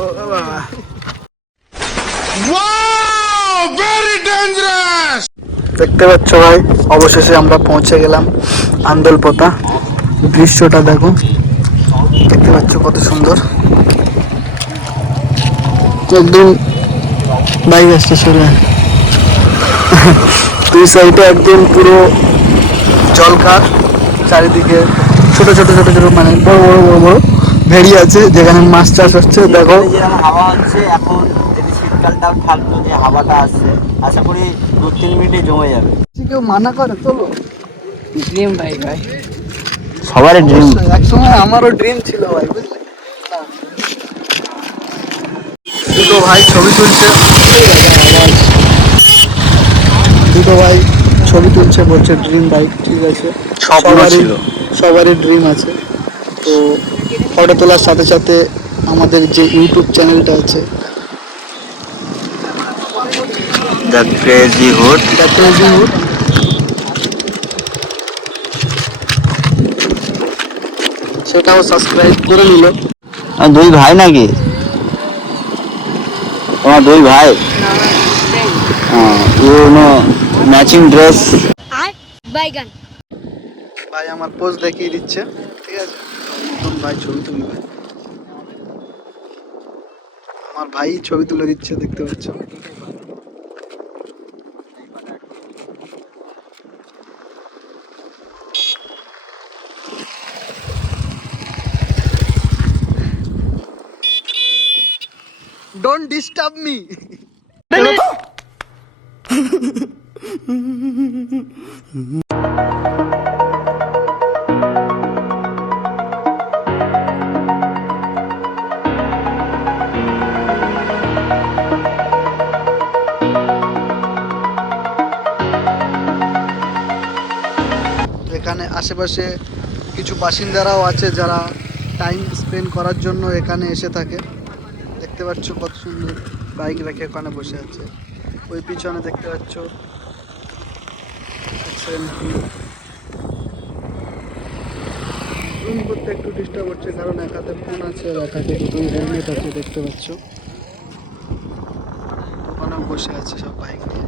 ও বাবা, wow very dangerous. দেখতে পাচ্ছ ভাই, অবশেষে আমরা পৌঁছে গেলাম আন্দলপোতা। দৃশ্যটা দেখো, দেখতে পাচ্ছ কত সুন্দর। একদম বাইক আসছে সরে, দুই সাইডে একদম পুরো জলকার, চারিদিকে ছোট ছোট ছোট ছোট মানে বড় বড় বড় বড় ভেড়ি আছে যেখানে মাছ চাষ হচ্ছে। দেখো যেরকম হাওয়া হচ্ছে এখন, যদি শীতকালটাও থাকতো, যে হাওয়াটা আসছে, আশা করি 2-3 মিনিটে জমে যাবে। কেউ মানা করে চলো। ড্রিম বাইক ভাই, সবারই ড্রিম। একসময় আমারও ড্রিম ছিল ভাই, বুঝলি। দুটো ভাই ছবি তুলছে, দুটো ভাই ছবি তুলছে, বলছে ড্রিম বাইক। ঠিক আছে, সবারই ড্রিম আছে। তো ফটো তোলার সাথে সাথে আমাদের যে ইউটিউব চ্যানেলটা আছে দ্য ক্রেজি হুড, সেটাও সাবস্ক্রাইব করে নিল। দুই ভাই নাকি তোমার? দুই ভাই, ইউ নো ম্যাচিং ড্রেস। বাইগান ভাই আমার পোজ দেখিয়ে দিচ্ছে, ঠিক আছে। নতুন ভাই ছবি তুলবে, আমার ভাই ছবি তুলে দিচ্ছে, দেখতে পাচ্ছ। Don't disturb me. এখানে আশেপাশে কিছু বাসিন্দারাও আছে যারা টাইম স্পেন্ড করার জন্য এখানে এসে থাকে। দেখতে পাচ্ছ কত সুন্দর বাইক রেখে ওখানে বসে আছে। ওই পিছনে দেখতে পাচ্ছ জুম করতে একটু ডিস্টার্ব হচ্ছে, কারণ এক হাতে ফোন আছে আর এক হাতে দুটো হেলমেট আছে। দেখতে পাচ্ছ ওখানেও বসে আছে সব বাইক নিয়ে।